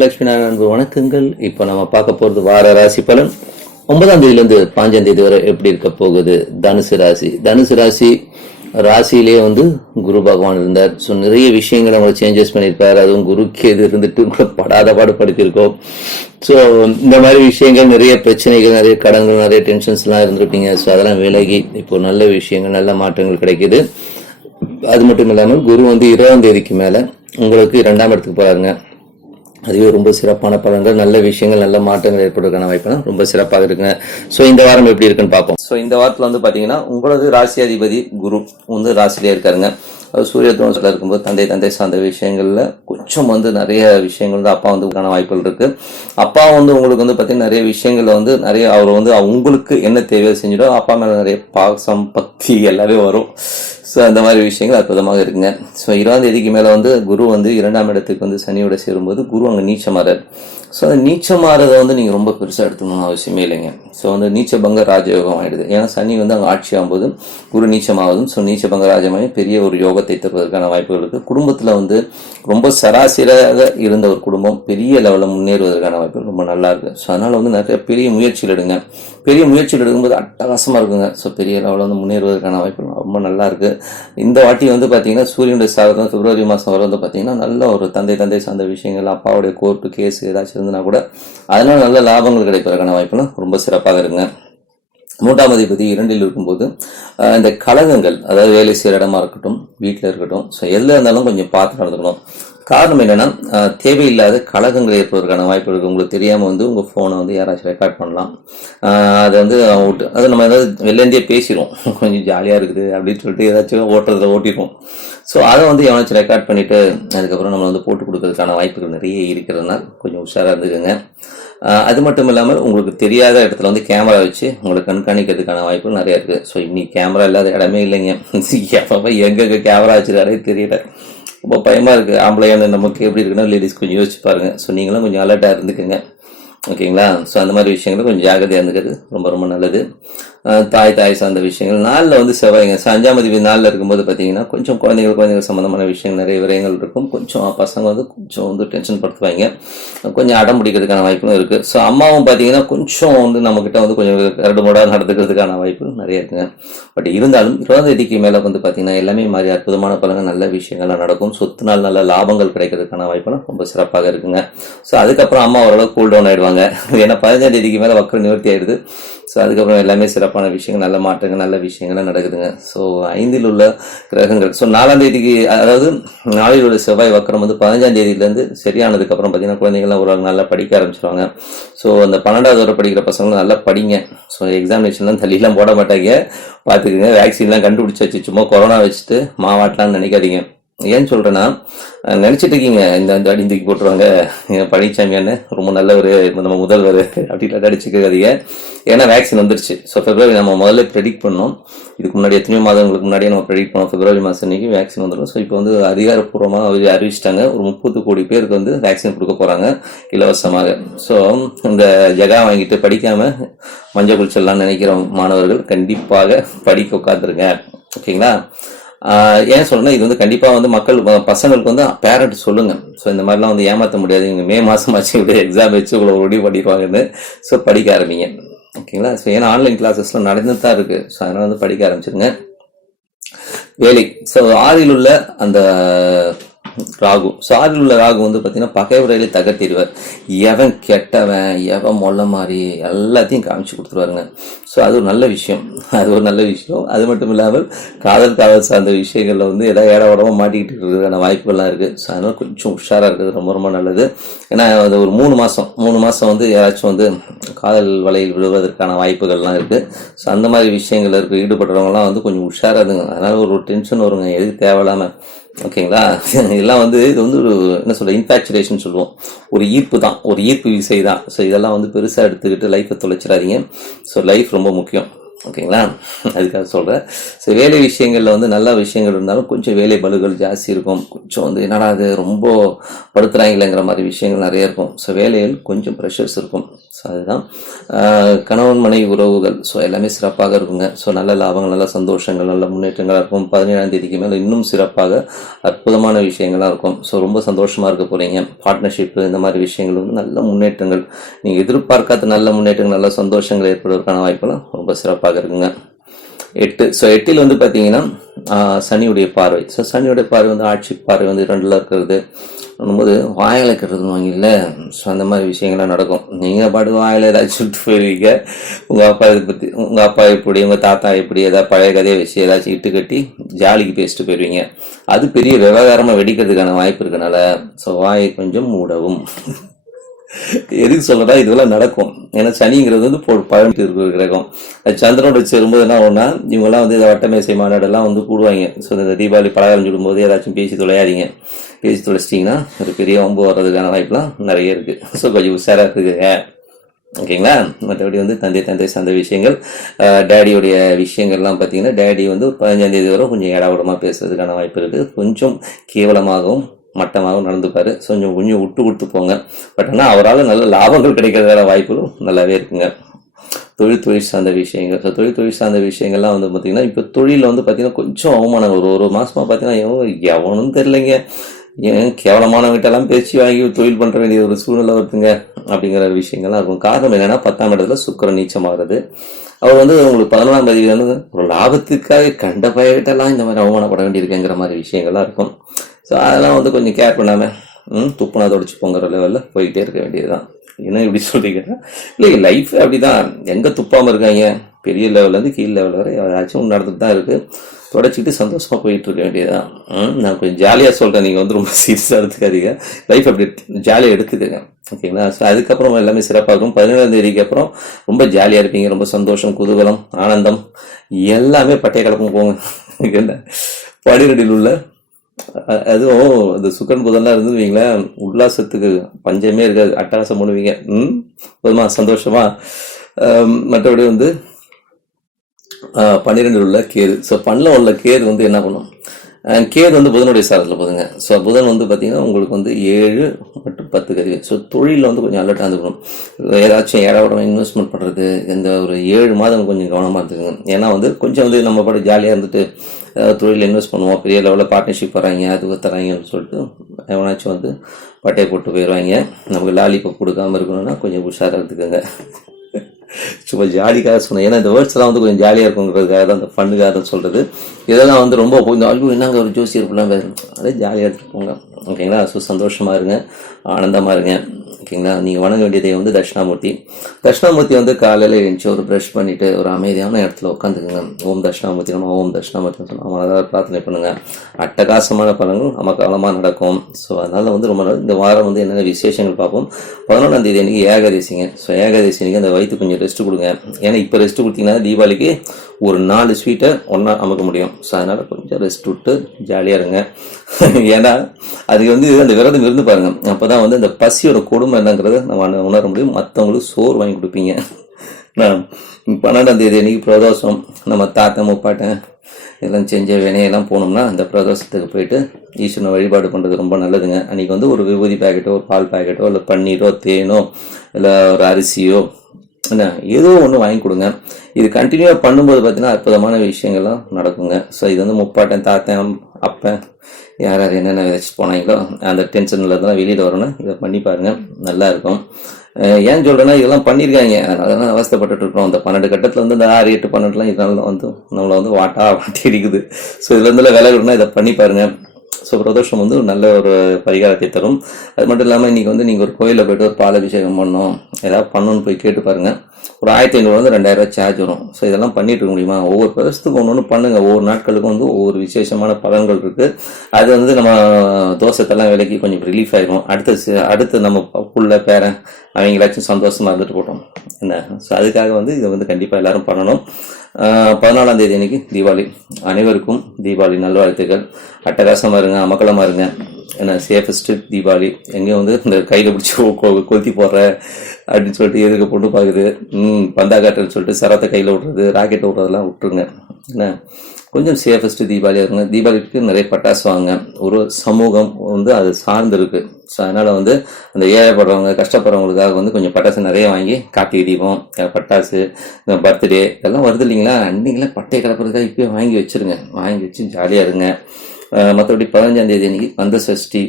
லட்சுமி நாராயண வணக்கங்கள். இப்போ நம்ம பார்க்க போறது வார ராசி பலன். 9ஆம் தேதியிலிருந்து 5ஆம் தேதி வரை எப்படி இருக்க போகுது. தனுசு ராசி ராசியிலேயே குரு பகவான் இருந்தார். ஸோ நிறைய விஷயங்களை அவங்க சேஞ்சஸ் பண்ணியிருப்பார். அதுவும் குருக்கு எது இருந்துட்டு கூட படாத பாடு படுத்திருக்கோம். ஸோ இந்த மாதிரி விஷயங்கள், நிறைய பிரச்சனைகள், நிறைய கடன்கள், நிறைய டென்ஷன்ஸ்லாம் இருந்திருப்பீங்க. ஸோ அதெல்லாம் விலகி இப்போ நல்ல விஷயங்கள், நல்ல மாற்றங்கள் கிடைக்குது. அது மட்டும் இல்லாமல் குரு 20ஆம் தேதிக்கு மேல உங்களுக்கு 2ஆம் இடத்துக்கு போறாருங்க. அதுவே ரொம்ப சிறப்பான பலன்கள், நல்ல விஷயங்கள், நல்ல மாற்றங்கள் ஏற்படுவதற்கான வாய்ப்புலாம் ரொம்ப சிறப்பாக இருக்குங்க. ஸோ இந்த வாரம் எப்படி இருக்குன்னு பார்ப்போம். ஸோ இந்த வாரத்தில் பார்த்தீங்கன்னா உங்களது ராசி அதிபதி குரு ராசியிலே இருக்காருங்க. சூரிய தோஷத்தில் இருக்கும்போது தந்தை சார்ந்த விஷயங்கள்ல கொஞ்சம் நிறைய விஷயங்கள் அப்பா வாய்ப்புகள் இருக்கு. அப்பா உங்களுக்கு பார்த்தீங்கன்னா நிறைய விஷயங்கள்ல நிறைய அவர் உங்களுக்கு என்ன தேவையோ செஞ்சிடும். அப்பா மேல நிறைய பாசம், பக்தி எல்லாமே வரும். ஸோ அந்த மாதிரி விஷயங்கள் அற்புதமாக இருக்குங்க. ஸோ 20ஆம் தேதிக்கு மேலே குரு 2ஆம் இடத்துக்கு சனியோட சேரும்போது குரு அங்கே நீச்சமாறார். ஸோ அந்த நீச்சமாறதை நீங்கள் ரொம்ப பெருசாக எடுத்துக்கணும்னு அவசியமே இல்லைங்க. ஸோ நீச்சபங்க ராஜயோகம் ஆயிடுது. ஏன்னா சனி அங்கே ஆட்சி ஆகும்போது குரு நீச்சமாவதும், ஸோ நீச்சபங்க ராஜமாகி பெரிய ஒரு யோகத்தை தருவதற்கான வாய்ப்புகள் இருக்குது. குடும்பத்தில் ரொம்ப சராசரியாக இருந்த ஒரு குடும்பம் பெரிய லெவலில் முன்னேறுவதற்கான வாய்ப்புகள் ரொம்ப நல்லா இருக்குது. ஸோ அதனால் நிறைய பெரிய முயற்சிகள் எடுங்க. பெரிய முயற்சிகள் எடுக்கும்போது அட்டகாசமாக இருக்குங்க. ஸோ பெரிய லெவலில் முன்னேறுவதற்கான வாய்ப்புகள் ரொம்ப நல்லா இருக்குது. இந்த வாட்டி பார்த்தீங்கன்னா சூரியனுடைய சாதகம் பிப்ரவரி மாதம் வர பார்த்தீங்கன்னா நல்ல ஒரு தந்தை சார்ந்த விஷயங்கள், அப்பாவுடைய கோர்ட்டு கேஸ் ஏதாச்சும் இருந்ததுன்னா கூட அதனால நல்ல லாபங்கள் கிடைப்பதற்கான வாய்ப்புலாம் ரொம்ப சிறப்பாக இருக்குங்க. 3ஆம் அதிபதி 2இல் இருக்கும்போது இந்த கலகங்கள், அதாவது வேலை செய்கிற இடமா இருக்கட்டும், வீட்டில் இருக்கட்டும், ஸோ எதில் இருந்தாலும் கொஞ்சம் பார்த்து நடந்துக்கணும். காரணம் என்னன்னா, தேவையில்லாத கலகங்கள் ஏற்படுவதற்கான வாய்ப்பு இருக்குது. உங்களுக்கு தெரியாமல் உங்கள் ஃபோனை யாராச்சும் ரெக்கார்ட் பண்ணலாம். அது நம்ம ஏதாவது வெளிலேருந்தே பேசிடுவோம், கொஞ்சம் ஜாலியாக இருக்குது அப்படின்னு சொல்லிட்டு ஏதாச்சும் ஓட்டிடுவோம். ஸோ அதை எவனாச்சும் ரெக்கார்ட் பண்ணிவிட்டு அதுக்கப்புறம் நம்ம போட்டு கொடுக்கறதுக்கான வாய்ப்புகள் நிறைய இருக்கிறதுனால கொஞ்சம் உஷாராக இருந்துக்குங்க. அது மட்டும் இல்லாமல் உங்களுக்கு தெரியாத இடத்துல கேமரா வச்சு உங்களை கண்காணிக்கிறதுக்கான வாய்ப்புகள் நிறையா இருக்குது. ஸோ இன்னைக்கு கேமரா இல்லாத இடமே இல்லைங்க. எப்போ எங்கே கேமரா வச்சுருக்காரே தெரியல. ரொம்ப பயமாக இருக்குது. ஆம்பளையான நமக்கு எப்படி இருக்குன்னா லேடிஸ் கொஞ்சம் யோசிச்சு பாருங்கள். ஸோ நீங்களும் கொஞ்சம் அலர்ட்டாக இருந்துக்குங்க. ஓகேங்களா? ஸோ அந்த மாதிரி விஷயங்களும் கொஞ்சம் ஜாகிரதையாக இருந்துக்கிறது ரொம்ப ரொம்ப நல்லது. தாய் சார்ந்த விஷயங்கள் நாளில் செவ்வாய்ங்க. 5ஆம் அதிபதி நாளில் இருக்கும்போது பார்த்தீங்கன்னா கொஞ்சம் குழந்தைகள் சம்மந்தமான விஷயங்கள் நிறைய விரயங்கள் இருக்கும். கொஞ்சம் பசங்க கொஞ்சம் டென்ஷன் படுத்துவாங்க. கொஞ்சம் அடம் பிடிக்கிறதுக்கான வாய்ப்பும் இருக்குது. ஸோ அம்மாவும் பார்த்தீங்கன்னா கொஞ்சம் நம்மக்கிட்ட கொஞ்சம் கரடு மோடாக நடந்துக்கிறதுக்கான வாய்ப்புகள் நிறைய இருக்குங்க. பட் இருந்தாலும் 20ஆம் தேதிக்கு மேலே பார்த்தீங்கன்னா எல்லாமே மாதிரி அற்புதமான பலங்கள், நல்ல விஷயங்கள்லாம் நடக்கும். சொத்துனால் நல்ல லாபங்கள் கிடைக்கிறதுக்கான வாய்ப்புலாம் ரொம்ப சிறப்பாக இருக்குங்க. ஸோ அதுக்கப்புறம் அம்மா ஓரளவு கூல் டவுன் ஆகிடுவாங்க. ஏன்னா 15ஆம் தேதிக்கு மேலே வக்கர நிவர்த்தி ஆகிடுது. ஸோ அதுக்கப்புறம் எல்லாமே சிறப்பான விஷயங்கள், நல்ல மாற்றங்கள், நல்ல விஷயங்கள்லாம் நடக்குதுங்க. ஸோ 5இல் உள்ள கிரகங்கள், ஸோ 4ஆம் தேதிக்கு, அதாவது நாளில் உள்ள செவ்வாய் வக்கரம் 15ஆம் தேதியிலேருந்து சரியானதுக்கப்புறம் பார்த்தீங்கன்னா குழந்தைங்கள்லாம் ஒரு நல்லா படிக்க ஆரம்பிச்சிருவாங்க. ஸோ அந்த 12ஆவது வரை படிக்கிற பசங்களும் நல்லா படிங்க. ஸோ எக்ஸாமினேஷன்லாம் தள்ளிலாம் போட மாட்டாங்க, பார்த்துக்குங்க. வேக்சின்லாம் கண்டுபிடிச்சாச்சு, சும்மா கொரோனா வச்சுட்டு மாவாட்டலான்னு நினைக்காதீங்க. ஏன்னு சொல்கிறேன்னா, நினச்சிட்டு இருக்கீங்க இந்த அடி தூக்கி போட்டுருவாங்க பழனிசாமியான்னு, ரொம்ப நல்லவர், நம்ம முதல்வர் அப்படின்ட்டு அடிச்சுக்காதீங்க. ஏன்னா வேக்சின் வந்துருச்சு. ஸோ பிப்ரவரி நம்ம முதல்ல ப்ரெடிக்ட் பண்ணோம். இதுக்கு முன்னாடி எத்தனையோ மாதங்களுக்கு முன்னாடியே நம்ம ப்ரெடிக்ட் பண்ணோம் பிப்ரவரி மாதம் அன்றைக்கி வேக்சின் வந்துடும். ஸோ இப்போ அதிகாரப்பூர்வமாக அறிவிச்சிட்டாங்க. ஒரு 30 கோடி பேருக்கு வேக்சின் கொடுக்க போகிறாங்க இலவசமாக. ஸோ இந்த ஜகா வாங்கிட்டு படிக்காமல் மஞ்சள் குளிச்சல்லாம் நினைக்கிற மாணவர்கள் கண்டிப்பாக படிக்க உட்காந்துருங்க. ஓகேங்களா? ஏன் சொல்லணும், இது கண்டிப்பாக மக்கள் பசங்களுக்கு பேரண்ட் சொல்லுங்க. ஸோ இந்த மாதிரிலாம் ஏமாற்ற முடியாது. இவங்க மே மாதமாச்சு இப்படி எக்ஸாம் வச்சு உங்களை முடிவு பண்ணிடுவாங்கன்னு. ஸோ படிக்க ஆரம்பிங்க. ஓகேங்களா? ஸோ ஏன்னா ஆன்லைன் கிளாஸஸ்லாம் நடந்துட்டு தான் இருக்குது. ஸோ அதனால் படிக்க ஆரம்பிச்சிருங்க. வேலை, ஸோ 6இல் உள்ள அந்த ராகு, ஸோ 6இல் உள்ள ராகு பார்த்தீங்கன்னா பகைவரையிலே தகர்த்திடுவார். எவன் கெட்டவன், எவன் மொல்ல மாதிரி எல்லாத்தையும் காமிச்சு கொடுத்துருவாருங்க. ஸோ அது ஒரு நல்ல விஷயம். அது மட்டும் இல்லாமல் காதல் சார்ந்த விஷயங்களில் ஏதாவது ஏட உடம்ப மாட்டிக்கிட்டு இருக்கிறதுக்கான வாய்ப்புகள்லாம் இருக்குது. ஸோ அதனால் கொஞ்சம் உஷாராக இருக்கிறது ரொம்ப ரொம்ப நல்லது. ஏன்னா அது ஒரு 3 மாதம் யாராச்சும் காதல் வலையில் விழுவதற்கான வாய்ப்புகள்லாம் இருக்குது. ஸோ அந்த மாதிரி விஷயங்கள் ஈடுபடுறவங்கலாம் கொஞ்சம் உஷாராக இருந்துங்க. அதனால் ஒரு டென்ஷன் வருங்க, எதுக்கு தேவையில்லாமல். ஓகேங்களா? இதெல்லாம் இது ஒரு என்ன சொல்ற, இன்ஃபேக்சுரேஷன் சொல்லுவோம். ஒரு ஈர்ப்பு தான், ஒரு ஈர்ப்பு விசை தான். ஸோ இதெல்லாம் பெருசாக எடுத்துக்கிட்டு லைஃப்பை தொலைச்சிடாதீங்க. ஸோ லைஃப் ரொம்ப முக்கியம். ஓகேங்களா? அதுக்காக சொல்கிறேன். ஸோ வேலை விஷயங்களில் வந்து நல்ல விஷயங்கள் இருந்தாலும் கொஞ்சம் வேலை பளுகள் ஜாஸ்தி இருக்கும். கொஞ்சம் வந்து என்னடா அது ரொம்ப படுத்துறாங்களேங்கிற மாதிரி விஷயங்கள் நிறைய இருக்கும். ஸோ வேலையில் கொஞ்சம் ப்ரெஷர்ஸ் இருக்கும். ஸோ அதுதான் கணவன் மனைவி உறவுகள் ஸோ எல்லாமே சிறப்பாக இருக்குங்க. ஸோ நல்ல லாபங்கள், நல்ல சந்தோஷங்கள், நல்ல முன்னேற்றங்களாக இருக்கும். 17ஆம் தேதிக்கு மேலே இன்னும் சிறப்பாக அற்புதமான விஷயங்களாக இருக்கும். ஸோ ரொம்ப சந்தோஷமாக இருக்க போகிறீங்க. பார்ட்னர்ஷிப்பு இந்த மாதிரி விஷயங்கள் வந்து நல்ல முன்னேற்றங்கள், நீங்கள் எதிர்பார்க்காத நல்ல முன்னேற்றங்கள், நல்ல சந்தோஷங்கள் ஏற்படுவதற்கான வாய்ப்புலாம் ரொம்ப சிறப்பாக இருக்குங்க. 8. ஸோ 8ல் வந்து பார்த்தீங்கன்னா சனியுடைய பார்வை. ஸோ சனியுடைய பார்வை வந்து ஆட்சி பார்வை வந்து 2ல் இருக்கிறது போது வாயில் கட்டுறதுன்னு வாங்கல. ஸோ அந்த மாதிரி விஷயங்கள்லாம் நடக்கும். நீங்கள் பாட்டு வாயில் ஏதாச்சும் சுட்டு போயிருவீங்க. உங்கள் அப்பா இதை பற்றி, உங்கள் அப்பா எப்படி, உங்கள் தாத்தா எப்படி, ஏதாவது பழைய கதையை வச்சு ஏதாச்சும் இட்டு கட்டி ஜாலிக்கு பேசிட்டு போயிடுவீங்க. அது பெரிய விவகாரமாக வெடிக்கிறதுக்கான வாய்ப்பு இருக்கனால ஸோ வாயை கொஞ்சம் மூடவும். எதுக்கு சொல்றதா இதெல்லாம் நடக்கும். ஏன்னா சனிங்கிறது வந்து பழனிட்டு இருக்கிற கிரகம். சந்திரனோட சேரும்போது என்ன ஆகும்னா இவங்கெல்லாம் வந்து வட்டமேசை மாநாடெல்லாம் வந்து கூடுவாங்க. ஸோ இந்த தீபாவளி பலகாரம் சுடும்போது ஏதாச்சும் பேசி தொலையாதீங்க. பேசி தொலைச்சிட்டிங்கன்னா ஒரு பெரிய வம்பு வர்றதுக்கான வாய்ப்புலாம் நிறைய இருக்கு. ஸோ கொஞ்சம் உஷாராக இருக்குங்க. ஓகேங்களா? மற்றபடி வந்து தந்தை சார்ந்த விஷயங்கள், டேடியோடைய விஷயங்கள்லாம் பார்த்தீங்கன்னா டேடி வந்து 15ஆம் தேதி வரை கொஞ்சம் ஏடாவிடமாக பேசுறதுக்கான வாய்ப்பு இருக்குது. கொஞ்சம் கேவலமாகவும் மட்டமாகவும் நடந்துப்பார். ஸோ கொஞ்சம் விட்டு கொடுத்து போங்க. பட் ஆனால் அவரால் நல்ல லாபங்கள் கிடைக்கிறதான வாய்ப்புகளும் நல்லாவே இருக்குங்க. தொழில் சார்ந்த விஷயங்கள். ஸோ தொழில் சார்ந்த விஷயங்கள்லாம் வந்து பார்த்திங்கன்னா இப்போ தொழிலில் வந்து பார்த்திங்கன்னா கொஞ்சம் அவமானம் ஒரு மாதமாக பார்த்தீங்கன்னா எவனும் தெரிலைங்க, ஏன் கேவலமானவங்கிட்டெல்லாம் பேச்சு வாங்கி தொழில் பண்ணுற வேண்டிய ஒரு சூழ்நிலை வருதுங்க அப்படிங்கிற விஷயங்கள்லாம் இருக்கும். காரணம் என்னென்னா 10ஆம் இடத்துல சுக்கிரன் நீச்சமாகிறது. அவர் வந்து உங்களுக்கு 11ஆம் தேதி வந்து ஒரு லாபத்துக்காக கண்ட பயிர்கிட்டலாம் இந்த மாதிரி அவமானப்பட வேண்டியிருக்குங்கிற மாதிரி விஷயங்கள்லாம் இருக்கும். ஸோ அதெல்லாம் வந்து கொஞ்சம் கேர் பண்ணாமல் துப்புனா தொடச்சி போங்கிற லெவலில் போய்கிட்டே இருக்க வேண்டியதுதான். என்ன இப்படி சொல்லிக்கிட்டா இல்லை, லைஃப் அப்படி தான். எங்கே துப்பாமல் இருக்காங்க, பெரிய லெவல்லேருந்து கீழ் லெவல் வரை ஏதாச்சும் நடந்துட்டு தான் இருக்குது. தொடச்சிக்கிட்டு சந்தோஷமாக போயிட்டு இருக்க வேண்டியதுதான். நான் கொஞ்சம் ஜாலியாக சொல்கிறேன், நீங்கள் வந்து ரொம்ப சீரியஸாக எடுத்துக்காதீங்க. லைஃப் அப்படி ஜாலியாக எடுக்குதுங்க. ஓகேங்களா? ஸோ அதுக்கப்புறம் எல்லாமே சிறப்பாக இருக்கும். 17ஆம் தேதிக்கு அப்புறம் ரொம்ப ஜாலியாக இருப்பீங்க. ரொம்ப சந்தோஷம், குதூகலம், ஆனந்தம் எல்லாமே பட்டைய கலப்பும் போங்க. என்ன 12ல் உள்ள அதுவும் இந்த சுக்கரன் புதன்லாம் இருந்து வைங்களேன், உல்லாசத்துக்கு பஞ்சமே இருக்காது. அட்டகாசம் பண்ணுவீங்க. போதுமா, சந்தோஷமா. மற்றபடி வந்து 12ல் உள்ள கேது. ஸோ 12ல் உள்ள கேது வந்து என்ன பண்ணும், கேது வந்து புதனுடைய சாரத்தில் போதுங்க. ஸோ புதன் வந்து பார்த்தீங்கன்னா உங்களுக்கு வந்து 7 மற்றும் 10 கதிவு. ஸோ தொழிலில் வந்து கொஞ்சம் அலர்ட்டாக இருந்துக்கணும். ஏதாச்சும் ஏடாவிடம் இன்வெஸ்ட்மெண்ட் பண்ணுறது இந்த ஒரு 7 மாதம் கொஞ்சம் கவனமாக இருந்துக்குங்க. ஏன்னா வந்து கொஞ்சம் வந்து நம்ம பாட்டு ஜாலியாக இருந்துட்டு தொழில் இன்வெஸ்ட் பண்ணுவோம், பெரிய லெவலில் பார்ட்னர்ஷிப் வராங்க, அது தராங்கன்னு சொல்லிட்டு எவனாச்சும் வந்து பட்டையை போட்டு போயிடுவாங்க. நமக்கு லாலிபப் கொடுக்காமல் இருக்கணும்னா கொஞ்சம் உஷாராக இருந்துக்குங்க. சும்மா ஜாலிக்காக சொன்னேன். ஏன்னா இந்த வேர்ட்ஸ்லாம் வந்து கொஞ்சம் ஜாலியாக இருக்குங்கிறதுக்காக தான், அந்த ஃபண்டுக்காக தான் சொல்கிறது. இதெல்லாம் வந்து ரொம்ப கொஞ்சம் அல்பு என்னங்க ஒரு ஜோசி இருக்கலாம், அதே ஜாலியாக எடுத்துகிட்டு போங்க. ஓகேங்களா? ஸோ சந்தோஷமாக இருங்க, ஆனந்தமாக இருங்க. ஓகேங்களா? நீங்கள் வணங்க வேண்டியதை வந்து தட்சிணாமூர்த்தி வந்து காலையில் எழுந்துச்சு ஒரு ப்ரஷ் பண்ணிவிட்டு ஒரு அமைதியான இடத்துல உட்காந்துக்குங்க. ஓம் தட்சிணாமூர்த்தி நம்ம ஓம் தட்சிணாமூர்த்தி சொன்னால் அதாவது பிரார்த்தனை பண்ணுங்கள். அட்டகாசமான பலன்கள் நமக்கு காலமாக நடக்கும். ஸோ அதனால் வந்து ரொம்ப இந்த வாரம் வந்து என்னென்ன விசேஷங்கள் பார்ப்போம். 11ஆம் தேதி அன்றைக்கி ஏகாதசிங்க. ஸோ ஏகாதசி அன்றைக்கி அந்த வயிற்று கொஞ்சம் ரெஸ்ட் கொடுங்க. ஏன்னா இப்போ ரெஸ்ட் கொடுத்தீங்கன்னா தீபாவளிக்கு ஒரு 4 ஸ்வீட்டை ஒன்றா அமைக்க முடியும். ஸோ அதனால் கொஞ்சம் ரெஸ்ட் விட்டு ஜாலியாக இருங்க. ஏன்னா அதுக்கு வந்து அந்த விரதம் இருந்து பாருங்கள். அப்போ தான் வந்து இந்த பசியோட கொடுமை என்னங்கிறத நம்ம உணர முடியும். மற்றவங்களுக்கு சோறு வாங்கி கொடுப்பீங்க. 12ஆம் தேதி அன்றைக்கி பிரதோஷம். நம்ம தாத்தா முப்பாட்டன் எல்லாம் செஞ்ச வினையெல்லாம் போனோம்னா அந்த பிரதோஷத்துக்கு போயிட்டு ஈஸ்வரனை வழிபாடு பண்ணுறது ரொம்ப நல்லதுங்க. அன்றைக்கி வந்து ஒரு விபூதி பேக்கெட்டோ, ஒரு பால் பேக்கெட்டோ, இல்லை பன்னீரோ, தேனோ, இல்லை ஒரு அரிசியோ, என்ன ஏதோ ஒன்று வாங்கி கொடுங்க. இது கண்டினியூவாக பண்ணும்போது பார்த்தீங்கன்னா அற்புதமான விஷயங்கள்லாம் நடக்குங்க. ஸோ இது வந்து முப்பாட்டன், தாத்தன், அப்பன் யார் யார் என்னென்ன விதைச்சி போனாங்களோ அந்த டென்ஷனில் தான் வெளியில் வரணும். இதை பண்ணி பாருங்கள், நல்லா இருக்கும். ஏன் சொல்கிறேன்னா இதெல்லாம் பண்ணியிருக்காங்க, அதனால தான் அவஸ்தைப்பட்டு இருக்கோம். அந்த 12 கட்டத்தில் வந்து இந்த 6, 8, 12 இதனால வந்து நம்மளை வந்து வாட்டி அடிக்குது. ஸோ இதுலேருந்துலாம் விலை விடணும், இதை பண்ணி பாருங்கள். ஸோ பிரதோஷம் வந்து நல்ல ஒரு பரிகாரத்தை தரும். அது மட்டும் இல்லாமல் இன்றைக்கி வந்து நீங்கள் ஒரு கோயிலில் போய்ட்டு ஒரு பாலாபிஷேகம் பண்ணணும், ஏதாவது பண்ணணும்னு போய் கேட்டு பாருங்கள். ஒரு 1500 வந்து 2000 சார்ஜ் வரும். ஸோ இதெல்லாம் பண்ணிட்டு இருக்க முடியுமா? ஒவ்வொரு பிரதேசத்துக்கும் ஒன்று பண்ணுங்கள். ஒவ்வொரு நாட்களுக்கும் வந்து ஒவ்வொரு விசேஷமான பலன்கள் இருக்குது. அது வந்து நம்ம தோசத்தெல்லாம் விலக்கி கொஞ்சம் ரிலீஃப் ஆகிடும். அடுத்து நம்ம புள்ள பேரன் அவங்களாச்சும் சந்தோஷமாக இருந்துட்டு போட்டோம் என்ன. ஸோ அதுக்காக வந்து இதை வந்து கண்டிப்பாக எல்லோரும் பண்ணணும். 14ஆம் தேதி அன்றைக்கி தீபாவளி. அனைவருக்கும் தீபாவளி நல்வாழ்த்துக்கள். அட்டகாசமாக இருங்க, அமக்கலமாக இருங்க. ஏன்னா சேஃபஸ்ட்டு தீபாவளி. எங்கேயும் வந்து இந்த கையில் பிடிச்சி கொளுத்தி போடுற அப்படின்னு சொல்லிட்டு எதுக்கு பொண்ணு பார்க்குது, பந்தாக்காட்டுன்னு சொல்லிட்டு சரத்தை கையில் விட்றது, ராக்கெட் விட்றதெல்லாம் விட்டுருங்க. என்ன கொஞ்சம் சேஃபஸ்ட்டு தீபாவளியாக இருக்குங்க. தீபாவளிக்கு நிறைய பட்டாசு வாங்க. ஒரு சமூகம் வந்து அது சார்ந்து இருக்குது. ஸோ அதனால் வந்து அந்த ஏழைப்படுறவங்க கஷ்டப்படுறவங்களுக்காக வந்து கொஞ்சம் பட்டாசு நிறைய வாங்கி கார்த்திகை தீபம், பட்டாசு, பர்த்டே இதெல்லாம் வருது இல்லைங்களா, அன்றைக்கெல்லாம் பட்டையை கலப்புறதுக்காக இப்போயே வாங்கி வச்சுருங்க. வாங்கி வச்சு ஜாலியாக இருங்க. மற்றபடி 15ஆம் தேதி அன்றைக்கி கந்த சஷ்டி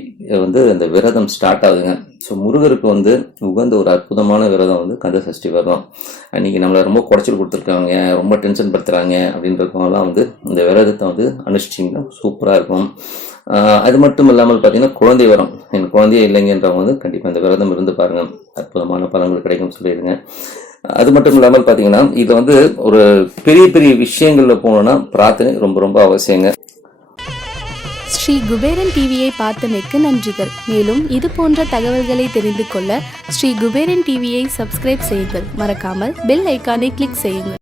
வந்து அந்த விரதம் ஸ்டார்ட் ஆகுதுங்க. ஸோ முருகருக்கு வந்து உகந்த ஒரு அற்புதமான விரதம் வந்து கந்த சஷ்டி விரதம். அன்றைக்கி நம்மளை ரொம்ப குடைச்சல் கொடுத்துருக்காங்க, ரொம்ப டென்ஷன் படுத்துகிறாங்க அப்படின்றவங்கலாம் வந்து இந்த விரதத்தை வந்து அனுஷ்டிங்கன்னா சூப்பராக இருக்கும். அது மட்டும் இல்லாமல் பார்த்தீங்கன்னா குழந்தை வரம், என் குழந்தையே இல்லைங்கன்றவங்க வந்து கண்டிப்பாக இந்த விரதம் இருந்து பாருங்கள், அற்புதமான பலன்கள் கிடைக்கும்னு சொல்லிடுங்க. அது மட்டும் இல்லாமல் பார்த்தீங்கன்னா இதில் வந்து ஒரு பெரிய பெரிய விஷயங்களில் போனோன்னா பிரார்த்தனை ரொம்ப ரொம்ப அவசியங்க. ஸ்ரீ குபேரன் டிவியை பார்த்தமைக்கு நன்றிகள். மேலும் இது போன்ற தகவல்களை தெரிந்து கொள்ள ஸ்ரீ குபேரன் டிவியை சப்ஸ்கிரைப் செய்யுங்கள். மறக்காமல் பெல் ஐக்கானை கிளிக் செய்யுங்கள்.